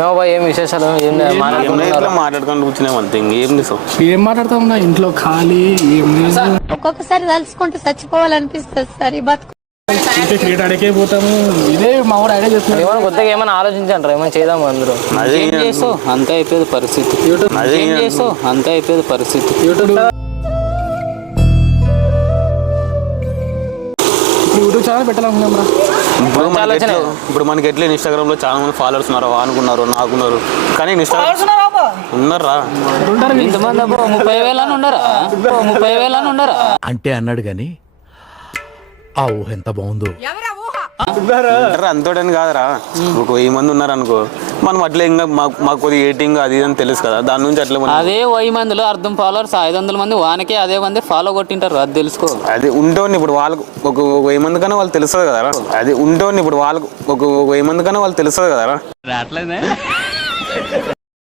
ఏమో ఏం విశేషాలు మాట్లాడుకొని కూర్చున్నాం అంతే. ఏం మాట్లాడతాం నా ఇంట్లో ఖాళీ ఏం లేదు. ఒక్కొక్కసారి తలుచుకుంటూ చచ్చిపోవాలనిపిస్తుంది సార్ ఈ బతుకు. క్రికెట్ ఆడకే పోతాము. ఇదే మా ఊరు ఐడియా చేస్తున్నాం. ఏమైనా కొత్తగా ఏమైనా ఆలోచించంటారు, ఏమైనా చేద్దాం అందరూ. అంతే అయిపోయేది పరిస్థితి. అంతే అయిపోయేది పరిస్థితి. యూట్యూబ్ ఛానల్ పెట్టాలనుకున్నాం రా. ఇప్పుడు మనకి ఎట్లా ఇన్స్టాగ్రామ్ లో చాలా మంది ఫాలోవర్స్ ఉన్నారు, అనుకున్నారు, నాకున్నారు. కానీ ఉన్నారా ఇంతమంది 30,000 ఉండరా? 30,000 ఉండరా అంటే అన్నాడు గాని ఆ ఊహ ఎంత బాగుందో. అంతోటని కాదురా, ఒక 1000 మంది ఉన్నారు అనుకో, మనం అట్లా ఇంకా మాకు కొద్దిగా ఎయిటింగ్ అది అని తెలుసు కదా, దాని నుంచి అట్లా అదే 1000 మందిలో అర్థం ఫాలోవర్స్ 500 మంది వానికే అదే మంది ఫాలో కొట్టింటారు. అది తెలుసుకో. అది ఉంటోని ఇప్పుడు వాళ్ళకు ఒక 1000 మంది కన్నా వాళ్ళు తెలుస్తుంది కదరా. అది ఉంటోని ఇప్పుడు వాళ్ళకు ఒక 1000 మంది కన్నా వాళ్ళు తెలుస్తుంది కదరా.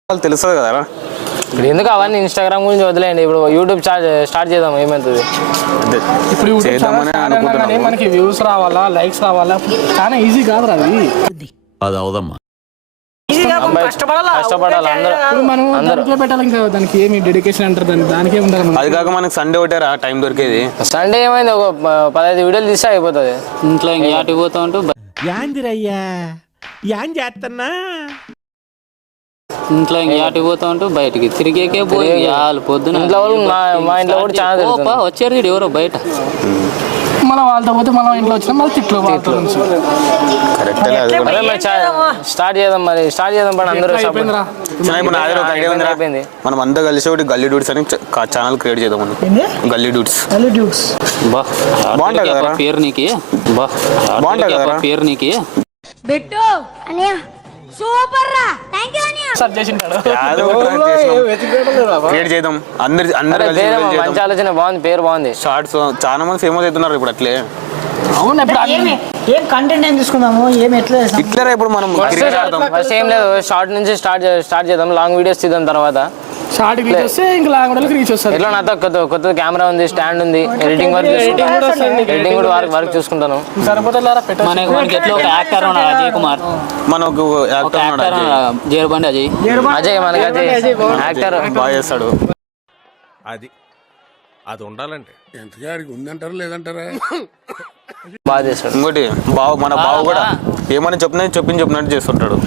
వాళ్ళు తెలుస్తుంది కదరా. ఇప్పుడు ఎందుకు అవన్నీ ఇన్స్టాగ్రామ్ గురించి వదిలేయండి. ఇప్పుడు యూట్యూబ్ స్టార్ట్ చేద్దాం. ఏమవుతుంది ఇప్పుడు మనకి వ్యూస్ రావాలా, లైక్స్ రావాలా, చాలా ఈజీ కాదు అది. అది అవదమ్మా, కష్టపడాలి అందరూ పెట్టాలి. ఇంకా దానికి ఏమి డెడికేషన్ అంటారు, దానికే ఉండాలి. అది కాక మనకి సండే ఒకటేరా టైం దొరికేది. సండే ఏమైంది, ఒక 15 వీడియోలు తీస్తే అయిపోతుంది. ఇంట్లో ఇంటి పోతా ఉంటూ యాందిరయ్యా యాన్ చేస్తున్నా, ఇంట్లో ఇంటి పోతా ఉంటూ బయటికి తిరిగేకే పోయి పొద్దున మా ఇంట్లో కూడా చాలా వచ్చారు ఎవరో బయట. మన వాళ్ళతో పోతే మనం ఇంట్లో వచ్చినా మళ్ళీ తిట్లు. స్టార్ట్ చేద్దాం పని అందరూ. మనం అంతా కలిసి ఒకటి గల్లీ డూడ్స్ అని ఛానల్ క్రియేట్ చేద్దాం. గల్లీ డూడ్స్ బాగుంటుంది కదా పేరు నీకి. బాగుంటుంది కదా పేరు నీకి. బిట్టు అనియా సూపర్ రా, థాంక్యూ అనియా. సర్ చేసింటాడు. క్రియేట్ చేద్దాం అందరు కలిసి. మంచి ఆలోచన, బాగుంది, పేరు బాగుంది. షార్ట్స్ చాలా మంది ఫేమస్ అవుతున్నారు ఇప్పుడు అట్లే. అవును, ఏం కంటెంట్ ఏం తీసుకుందాము, ఏం ఎట్లా ఇట్లరా. ఇప్పుడు మనం ఫస్ట్ ఏం లేదు, షార్ట్ నుంచి స్టార్ట్ చేద్దాం. లాంగ్ వీడియోస్ తీద్దాం, తర్వాత షార్ట్ రీచ్ వస్తే ఇంకా లాంగ్ వీడియోకి రీచ్ వస్తుంది. ఇట్లా నాతో కొత్త కెమెరా ఉంది, స్టాండ్ ఉంది, ఎడిటింగ్ కూడా వర్క్ చూసుకుంటాను. మనకి ఎట్లా ఒక యాక్టర్ ఉన్నాడు అజయ్ కుమార్. మనకు యాక్టర్ జేరుబండి అజయ్. మనకి యాక్టర్ బాగా చేస్తాడు. అది ఉండాలంటే ఎంతగా ఉందంటారా లేదంటారా. బాగా చేస్తాడు. ఇంకోటి మన బావ కూడా ఏమని చెప్పినట్టు చేస్తుంటాడు.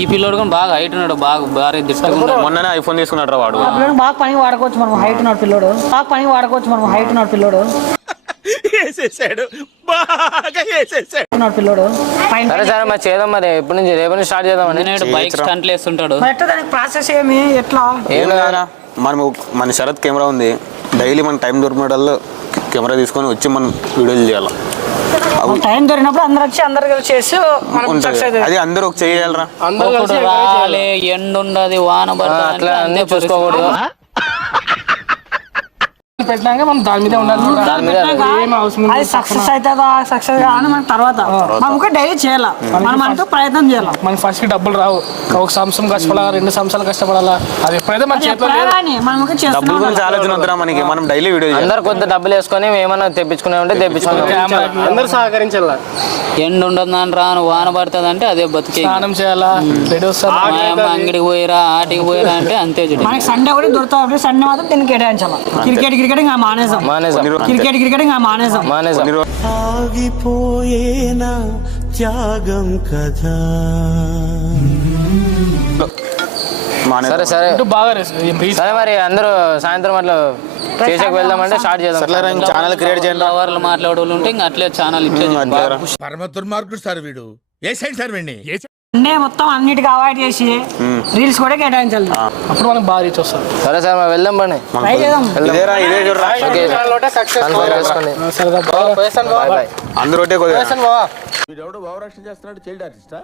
ఈ పిల్లోడు కూడా బాగా హైట్ ఉన్నాడు, బాగా దిట్టుగా. మొన్ననే ఐఫోన్ తీసుకున్నాడు వాడు. బాగా పని వాడుకోవచ్చు మనం, హైట్ ఉన్నాడు పిల్లోడు. పిల్లోడు సరే మరి చేద్దాం. మరి ఎప్పటి నుంచి రేపు నుంచి స్టార్ట్ చేద్దాం. బైక్ స్టంట్లు వేస్తుంటాడు. ప్రాసెస్ ఏమి ఎట్లా ఏం లేదా, మన శరత్ కెమెరా ఉంది. డైలీ మన టైం దొరికినప్పుడు కెమెరా తీసుకొని వచ్చి మనం వీడియోలు చేయాలి. టైం దొరికినప్పుడు అందరు వచ్చి అందరు కలిసి చేసి అది అందరూ ఒక చేయాలరా. ఎండు ఉండదు, వాన పడతా, అట్లా అన్నీ చూసుకోకూడదు. పెట్టినాక మనం దాని మీద ఉండాలి. అది సక్సెస్ అవుతుందా సక్సెస్ కాదని మన తర్వాత మనం డైలీ చేయాలి. మనం అంటూ ప్రయత్నం చేయాలి. మనకి ఫస్ట్ డబ్బులు రావు. ఒక సంవత్సరం కష్టపడాలా, 2 సంవత్సరాలు కష్టపడాలా, అది ఎప్పుడైతే మన చేతిలో డబ్బుల గురించి ఆలోచన వద్దురా మనకి. మనం డైలీ వీడియో అందరు కొద్ది డబ్బులు వేసుకొని ఏమన్నా తెప్పించుకునే ఉంటే తెప్పించుకున్నాం. అందరూ సహకరించాలా. ఎండు ఉండదు రాను, వాన పడుతుంది అంటే అదే బతికే. స్నానం చేయాలా, అంగడికి పోయిరా, ఆటికి పోయిరా అంటే అంతే. మనకి సండే కూడా దొరుకుతుంది. సండే మాత్రం దీన్ని కేటాయించాలి. క్రికెట్ ఇంకా మానేసాం. క్రికెట్ ఇంకా మానేసాం. ఆగిపోయేనా త్యాగం కదా. సరే సరే మరి అందరూ సాయంత్రం అట్లా చేసేకి వెళ్దామంటే స్టార్ట్ చేద్దాం. ఛానల్ క్రియేట్ చేయండి. వాళ్ళు మాట్లాడే ఉంటే ఇంకా అట్లే ఛానల్ ఇచ్చేది. పరమ దుర్మార్గుడు సార్ వీడు. ఏ సైడ్ సార్ వీడిని సండే మొత్తం అన్నిటికీ అవాయిడ్ చేసి రీల్స్ కూడా కేటాయించాలి. అప్పుడు మనకు బాగా రీచ్ వస్తుంది. సరే సార్ మరి వెళ్దాం పని. అందరూ వీడెవడో భావరక్షణ చేస్తున్నాడు, చైల్డ్ ఆర్టిస్టా.